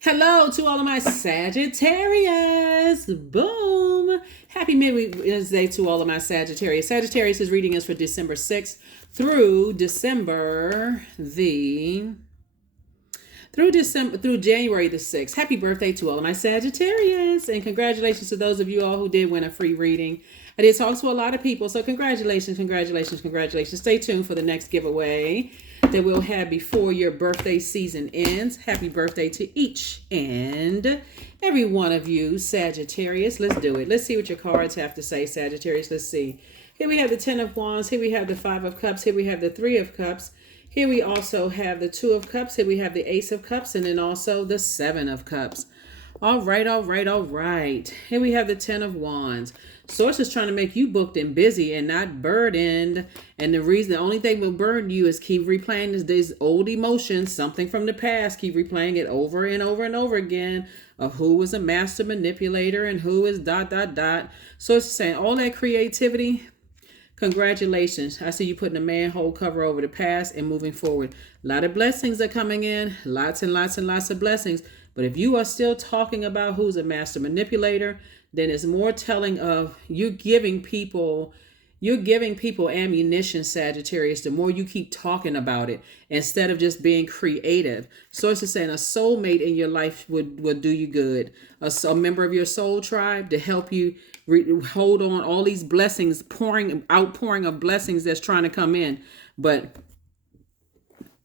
Hello to all of my Sagittarius. Boom. Happy Wednesday to all of my Sagittarius. Sagittarius' reading is for December 6th through January the 6th. Happy birthday to all of my Sagittarius. And congratulations to those of you all who did win a free reading. I did talk to a lot of people, so congratulations. Stay tuned for the next giveaway that we'll have before your birthday season ends. Happy birthday to each and every one of you, Sagittarius. Let's do it. Let's see what your cards have to say, Sagittarius. Let's see. Here we have the Ten of Wands. Here we have the Five of Cups. Here we have the Three of Cups. Here we also have the Two of Cups. Here we have the Ace of Cups. And then also the Seven of Cups. All right. Here we have the Ten of Wands. Source is trying to make you booked and busy and not burdened. And the only thing will burden you is keep replaying these old emotions, something from the past. Keep replaying it over and over and over again of who was a master manipulator and who is ... Source is saying all that creativity. Congratulations. I see you putting a manhole cover over the past and moving forward. A lot of blessings are coming in. Lots and lots of blessings. But if you are still talking about who's a master manipulator, then it's more telling of you're giving people ammunition, Sagittarius, the more you keep talking about it instead of just being creative. Source is saying a soulmate in your life would do you good. A member of your soul tribe to help you hold on all these blessings, outpouring of blessings that's trying to come in. But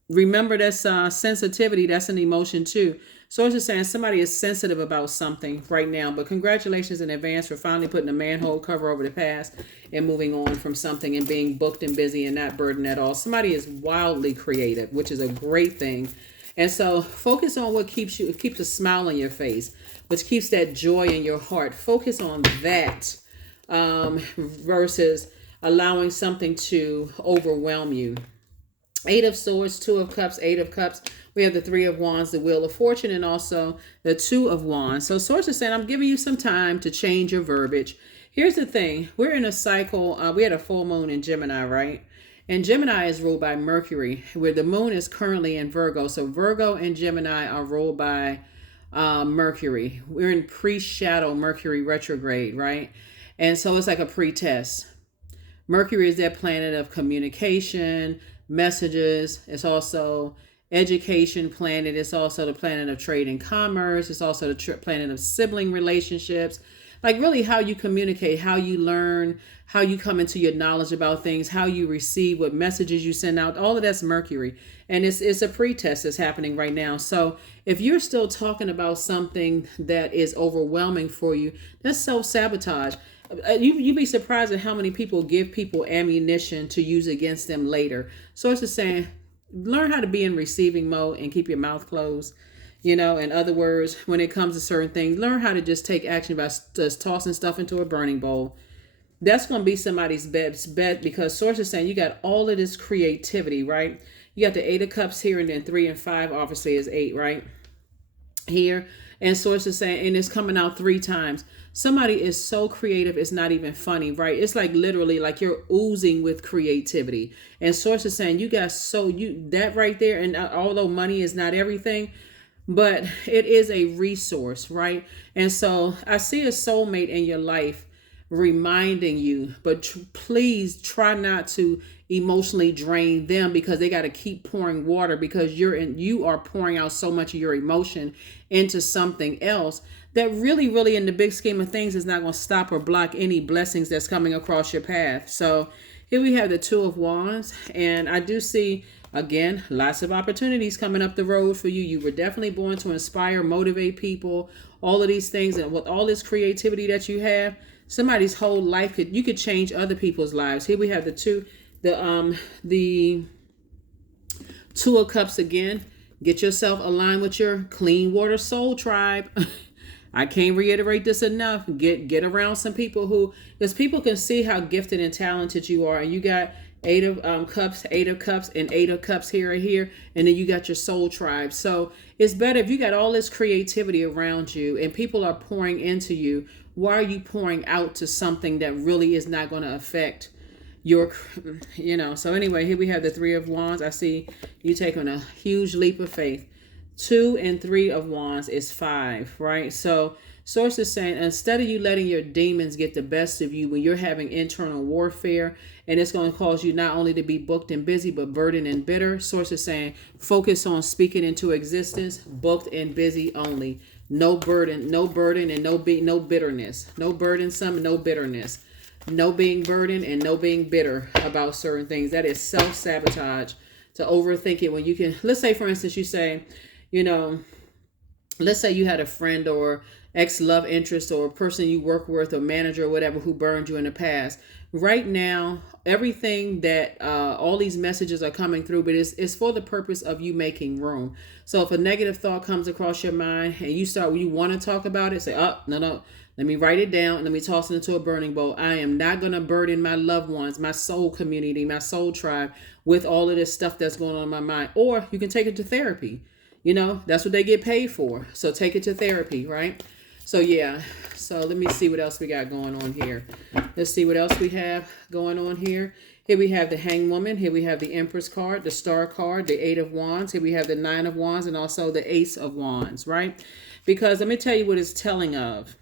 remember that's sensitivity, that's an emotion too. Source is saying somebody is sensitive about something right now, but congratulations in advance for finally putting a manhole cover over the past and moving on from something and being booked and busy and not burdened at all. Somebody is wildly creative, which is a great thing. And so focus on what keeps a smile on your face, which keeps that joy in your heart. Focus on that versus allowing something to overwhelm you. Eight of Swords, Two of Cups, Eight of Cups. We have the Three of Wands, the Wheel of Fortune, and also the Two of Wands. So Source is saying, I'm giving you some time to change your verbiage. Here's the thing. We're in a cycle. We had a full moon in Gemini, right? And Gemini is ruled by Mercury, where the moon is currently in Virgo. So Virgo and Gemini are ruled by Mercury. We're in pre-shadow Mercury retrograde, right? And so it's like a pre-test. Mercury is that planet of communication, messages. It's also education planet. It's also the planet of trade and commerce. It's also the planet of sibling relationships. Like really how you communicate, how you learn, how you come into your knowledge about things, how you receive, what messages you send out. All of that's Mercury. And it's a pretest that's happening right now. So if you're still talking about something that is overwhelming for you, that's self-sabotage. You'd be surprised at how many people give people ammunition to use against them later. So it's just saying, learn how to be in receiving mode and keep your mouth closed. In other words, when it comes to certain things, learn how to just take action by just tossing stuff into a burning bowl. That's going to be somebody's best bet because Source is saying you got all of this creativity, right? You got the Eight of Cups here and then 3 and 5 obviously is 8, right? Here. And Source is saying, and it's coming out 3 times. Somebody is so creative, it's not even funny, right? It's like literally like you're oozing with creativity. And Source is saying you got that right there. And although money is not everything, but it is a resource, right? And so I see a soulmate in your life reminding you, but please try not to emotionally drain them because they got to keep pouring water because you are pouring out so much of your emotion into something else that really in the big scheme of things is not going to stop or block any blessings that's coming across your path. So here we have the Two of Wands, and I do see again lots of opportunities coming up the road for you. You were definitely born to inspire, motivate people, all of these things, and with all this creativity that you have, somebody's whole life you could change other people's lives. Here we have the Two of Cups again. Get yourself aligned with your clean water soul tribe. I can't reiterate this enough. Get around some people because people can see how gifted and talented you are. And you got Eight of Cups, Eight of Cups, and Eight of Cups here and here. And then you got your soul tribe. So it's better if you got all this creativity around you and people are pouring into you. Why are you pouring out to something that really is not going to affect your, so anyway, here we have the Three of Wands. I see you taking a huge leap of faith 2 and 3 of wands is 5, right? So source is saying, instead of you letting your demons get the best of you when you're having internal warfare, and it's going to cause you not only to be booked and busy, but burdened and bitter. Source is saying, focus on speaking into existence, booked and busy only. No burden, and no bitterness. No burdensome, no bitterness. No being burdened and no being bitter about certain things. That is self-sabotage, to overthink it when you can. Let's say, for instance, you say, let's say you had a friend or ex-love interest or a person you work with or manager or whatever who burned you in the past. Right now, everything that all these messages are coming through, but it's for the purpose of you making room. So if a negative thought comes across your mind and you want to talk about it, say, oh, no, let me write it down and let me toss it into a burning bowl. I am not going to burden my loved ones, my soul community, my soul tribe with all of this stuff that's going on in my mind. Or you can take it to therapy. That's what they get paid for. So take it to therapy, right? So yeah. So let me see what else we got going on here. Let's see what else we have going on here. Here we have the Hanged Woman. Here we have the Empress card, the Star card, the 8 of Wands. Here we have the 9 of Wands and also the Ace of Wands, right? Because let me tell you what it's telling of.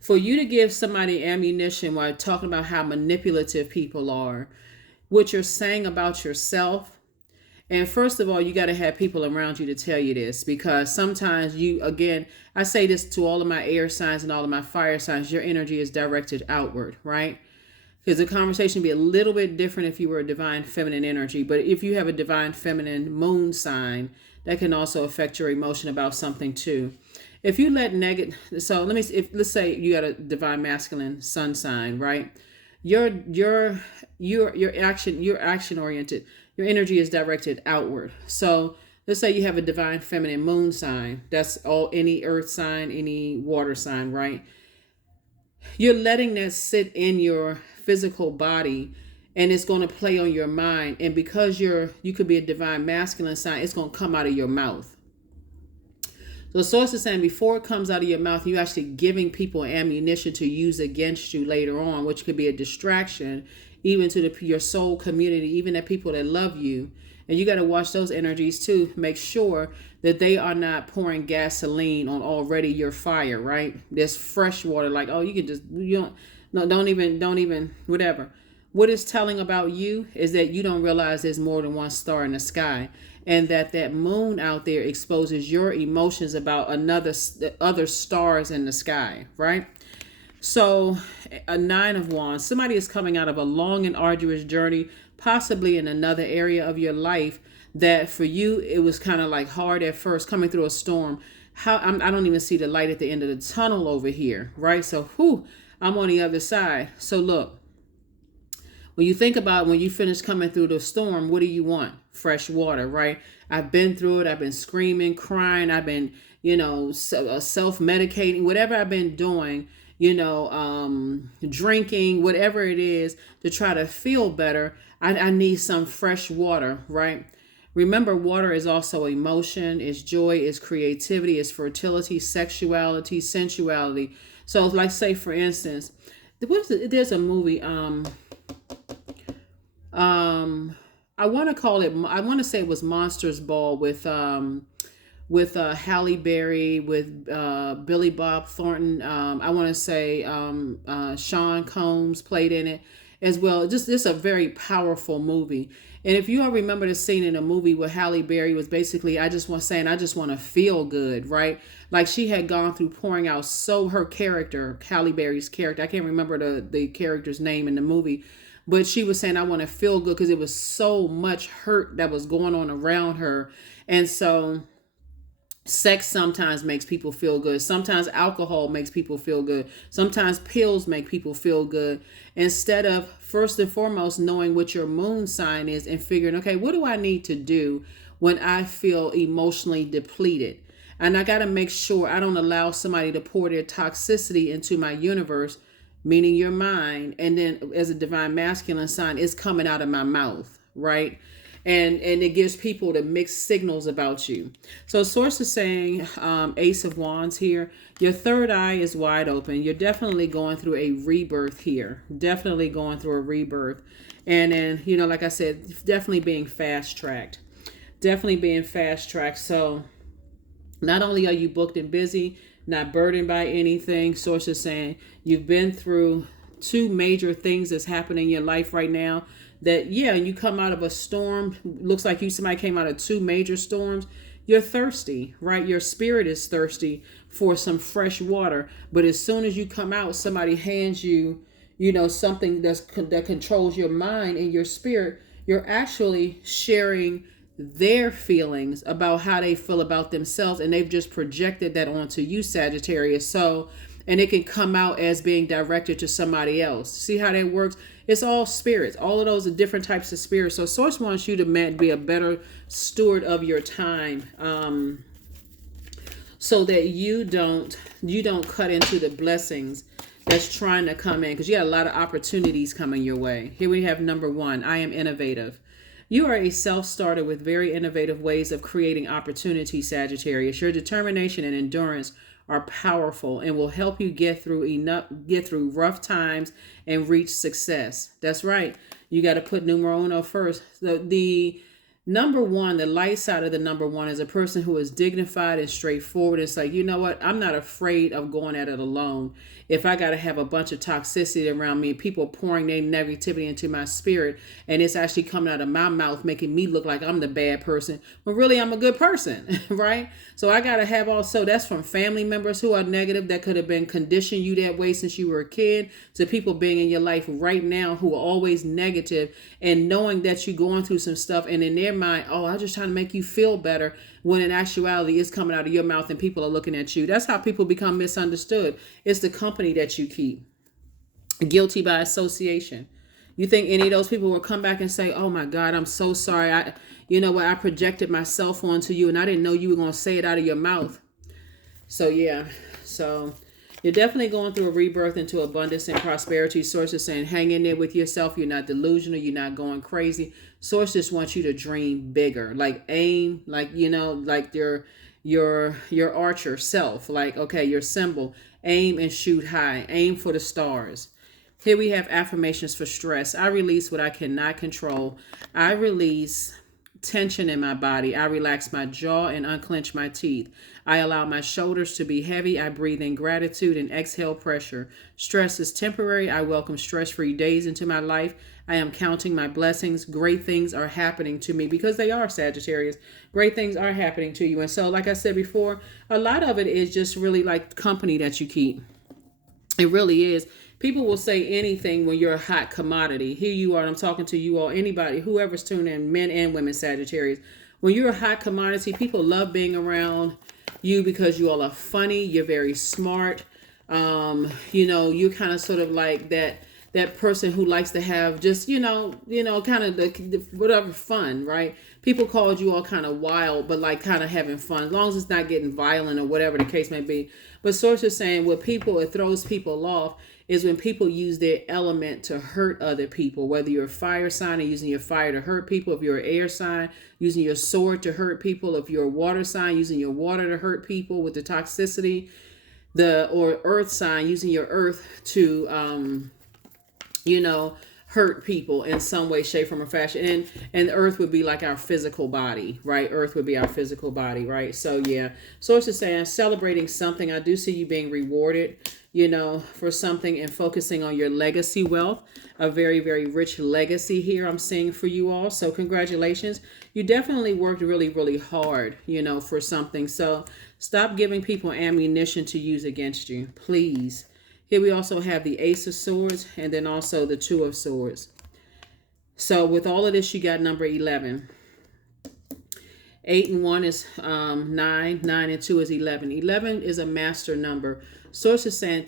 For you to give somebody ammunition while talking about how manipulative people are, what you're saying about yourself. And first of all, you got to have people around you to tell you this, because sometimes I say this to all of my air signs and all of my fire signs, your energy is directed outward, right? Because the conversation would be a little bit different if you were a divine feminine energy. But if you have a divine feminine moon sign, that can also affect your emotion about something too. If you let let's say you got a divine masculine sun sign, right? You're action oriented. Your energy is directed outward. So let's say you have a divine feminine moon sign. That's any earth sign, any water sign, right? You're letting that sit in your physical body, and it's going to play on your mind. And because you could be a divine masculine sign, it's going to come out of your mouth. So the source is saying before it comes out of your mouth, you're actually giving people ammunition to use against you later on, which could be a distraction even to your soul community, even the people that love you. And you got to watch those energies too. Make sure that they are not pouring gasoline on already your fire, right? There's fresh water, like, oh, don't even, whatever. What it's telling about you is that you don't realize there's more than one star in the sky, and that moon out there exposes your emotions about other stars in the sky, right? So a 9 of Wands, somebody is coming out of a long and arduous journey, possibly in another area of your life that for you, it was kind of like hard at first, coming through a storm. I don't even see the light at the end of the tunnel over here, right? So I'm on the other side. So look, when you think about when you finish coming through the storm, what do you want? Fresh water, right? I've been through it. I've been screaming, crying. I've been, self-medicating, whatever I've been doing, drinking, whatever it is to try to feel better. I need some fresh water, right? Remember, water is also emotion, is joy, is creativity, is fertility, sexuality, sensuality. So like, say for instance, there's a movie, I want to say it was Monsters Ball with Halle Berry, with Billy Bob Thornton. I want to say Sean Combs played in it as well. Just a very powerful movie. And if you all remember the scene in the movie where Halle Berry was basically, I just want to feel good, right? Like she had gone through pouring out her character, Halle Berry's character. I can't remember the character's name in the movie. But she was saying, I want to feel good because it was so much hurt that was going on around her. And so sex sometimes makes people feel good. Sometimes alcohol makes people feel good. Sometimes pills make people feel good. Instead of first and foremost knowing what your moon sign is and figuring, okay, what do I need to do when I feel emotionally depleted? And I got to make sure I don't allow somebody to pour their toxicity into my universe, meaning your mind, and then as a divine masculine sign, it's coming out of my mouth, right? And it gives people the mixed signals about you. So source is saying, Ace of Wands here, your third eye is wide open. You're definitely going through a rebirth here. Definitely going through a rebirth. And then, like I said, definitely being fast tracked. definitely being fast tracked. So not only are you booked and busy, not burdened by anything, source is saying you've been through two major things that's happening in your life right now. That, yeah, you come out of a storm. Looks like somebody came out of two major storms. You're thirsty, right? Your spirit is thirsty for some fresh water. But as soon as you come out, somebody hands you, something that controls your mind and your spirit. You're actually sharing their feelings about how they feel about themselves, and they've just projected that onto you, Sagittarius. So, and it can come out as being directed to somebody else. See how that works? It's all spirits. All of those are different types of spirits. So source wants you to be a better steward of your time, so that you don't cut into the blessings that's trying to come in, because you got a lot of opportunities coming your way. Here we have number 1. I am innovative. You are a self-starter with very innovative ways of creating opportunity, Sagittarius. Your determination and endurance are powerful and will help you get through rough times and reach success. That's right. You got to put numero uno first. The number 1, the light side of the number 1 is a person who is dignified and straightforward. It's like, you know what? I'm not afraid of going at it alone. If I got to have a bunch of toxicity around me, people pouring their negativity into my spirit, and it's actually coming out of my mouth, making me look like I'm the bad person, but really I'm a good person, right? So I got to have also, that's from family members who are negative that could have been conditioned you that way since you were a kid, to people being in your life right now who are always negative, and knowing that you're going through some stuff, and in their mind, oh, I'm just trying to make you feel better, when in actuality it's coming out of your mouth and people are looking at you. That's how people become misunderstood. It's the company that you keep. Guilty by association. You think any of those people will come back and say, oh my God, I'm so sorry. I projected myself onto you and I didn't know you were going to say it out of your mouth. So yeah, so you're definitely going through a rebirth into abundance and prosperity. Source is saying, hang in there with yourself. You're not delusional. You're not going crazy. Source just wants you to dream bigger, like aim, like, like your archer self, like, okay, your symbol, aim and shoot high, aim for the stars. Here we have affirmations for stress. I release what I cannot control. I release tension in my body. I relax my jaw and unclench my teeth. I allow my shoulders to be heavy. I breathe in gratitude and exhale pressure. Stress is temporary. I welcome stress-free days into my life. I am counting my blessings. Great things are happening to me, because they are, Sagittarius. Great things are happening to you. And so, like I said before, a lot of it is just really like company that you keep. It really is. People will say anything when you're a hot commodity. Here you are, and I'm talking to you all, anybody, whoever's tuning in, men and women, Sagittarius. When you're a hot commodity, people love being around you because you all are funny. You're very smart. You're kind of sort of like that person who likes to have just, kind of the whatever fun, right? People called you all kind of wild, but like kind of having fun, as long as it's not getting violent or whatever the case may be. But source is saying it throws people off is when people use their element to hurt other people, whether you're a fire sign and using your fire to hurt people, if you're an air sign, using your sword to hurt people, if you're a water sign, using your water to hurt people with the toxicity, or earth sign, using your earth to, hurt people in some way, shape, form, or fashion. And the earth would be like our physical body, right? Earth would be our physical body, right? So yeah, source is saying celebrating something. I do see you being rewarded, for something, and focusing on your legacy wealth. A very, very rich legacy here I'm seeing for you all. So congratulations. You definitely worked really, really hard, for something. So stop giving people ammunition to use against you, please. Here we also have the Ace of Swords, and then also the Two of Swords. So with all of this, you got number 11. 8 and 1 is 9. 9 and 2 is 11. 11 is a master number. Source is saying,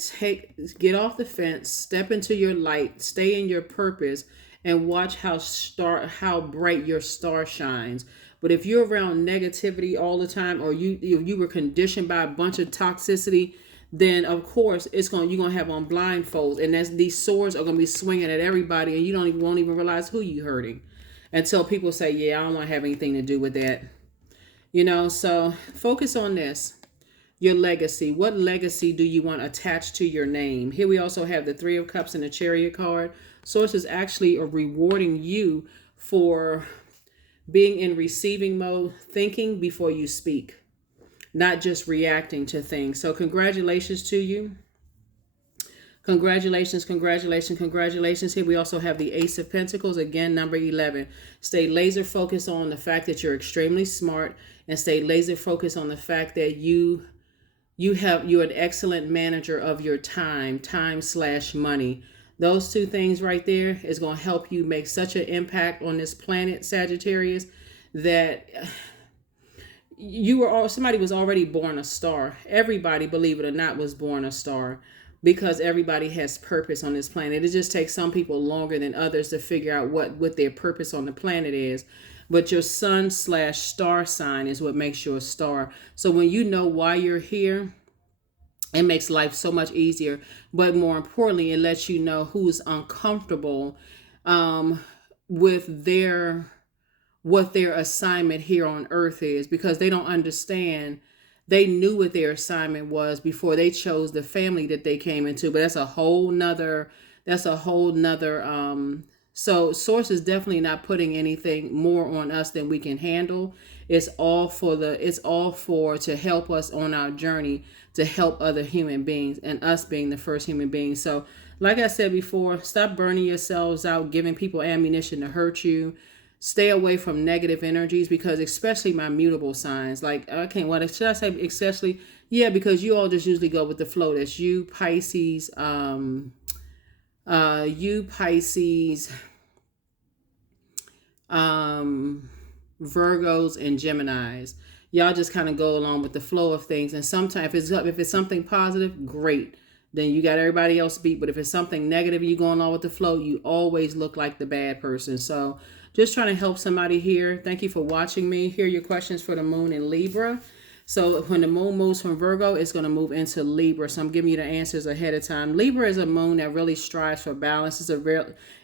get off the fence, step into your light, stay in your purpose, and watch how bright your star shines. But if you're around negativity all the time, or you were conditioned by a bunch of toxicity, then of course you're gonna have on blindfolds, and these swords are gonna be swinging at everybody, and you won't even realize who you're hurting until people say, yeah, I don't want to have anything to do with that. So focus on this. Your legacy. What legacy do you want attached to your name? Here we also have the Three of Cups and the Chariot card. Source is actually rewarding you for being in receiving mode, thinking before you speak, not just reacting to things. So congratulations to you. Congratulations, congratulations, congratulations. Here we also have the Ace of Pentacles, again, number 11. Stay laser focused on the fact that you're extremely smart, and stay laser focused on the fact that you're an excellent manager of your time/money. Those two things right there is going to help you make such an impact on this planet, Sagittarius, that somebody was already born a star. Everybody, believe it or not, was born a star, because everybody has purpose on this planet. It just takes some people longer than others to figure out what their purpose on the planet is. But your sun/star sign is what makes you a star. So when you know why you're here, it makes life so much easier. But more importantly, it lets you know who's uncomfortable with what their assignment here on earth is, because they don't understand. They knew what their assignment was before they chose the family that they came into. But that's a whole nother, so Source is definitely not putting anything more on us than we can handle. It's all for to help us on our journey to help other human beings, and us being the first human beings. So like I said before, stop burning yourselves out, giving people ammunition to hurt you. Stay away from negative energies, because especially my mutable signs, like, okay, what should I say? Especially, yeah, because you all just usually go with the flow. That's you, Pisces, Virgos, and Geminis. Y'all just kind of go along with the flow of things. And sometimes if it's something positive, great. Then you got everybody else beat. But if it's something negative and you going along with the flow, you always look like the bad person. So just trying to help somebody here. Thank you for watching me. Here are your questions for the moon in Libra. So when the moon moves from Virgo, it's going to move into Libra. So I'm giving you the answers ahead of time. Libra is a moon that really strives for balance.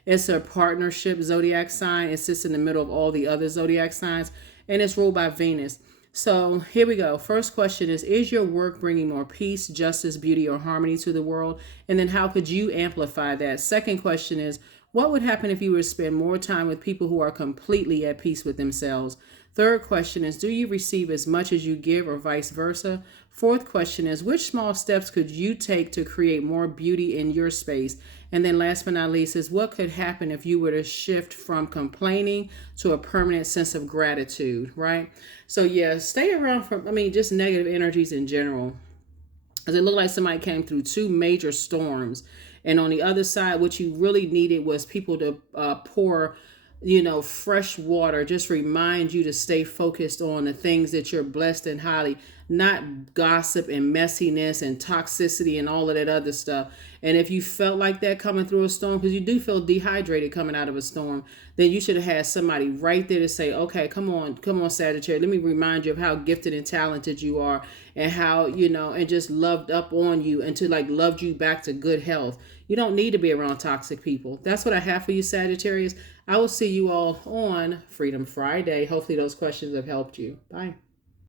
It's a partnership zodiac sign. It sits in the middle of all the other zodiac signs, and it's ruled by Venus. So here we go. First question is your work bringing more peace, justice, beauty, or harmony to the world? And then how could you amplify that? Second question is, what would happen if you were to spend more time with people who are completely at peace with themselves? Third question is, do you receive as much as you give, or vice versa? Fourth question is, which small steps could you take to create more beauty in your space? And then last but not least is, what could happen if you were to shift from complaining to a permanent sense of gratitude, right? So yeah, stay around from, just negative energies in general. Because it looked like somebody came through two major storms. And on the other side, what you really needed was people to pour, fresh water, just remind you to stay focused on the things that you're blessed and highly, not gossip and messiness and toxicity and all of that other stuff. And if you felt like that coming through a storm, because you do feel dehydrated coming out of a storm, then you should have had somebody right there to say, okay, come on, Sagittarius, let me remind you of how gifted and talented you are, and how, and just loved up on you, and to loved you back to good health. You don't need to be around toxic people. That's what I have for you, Sagittarius. I will see you all on Freedom Friday. Hopefully those questions have helped you. Bye.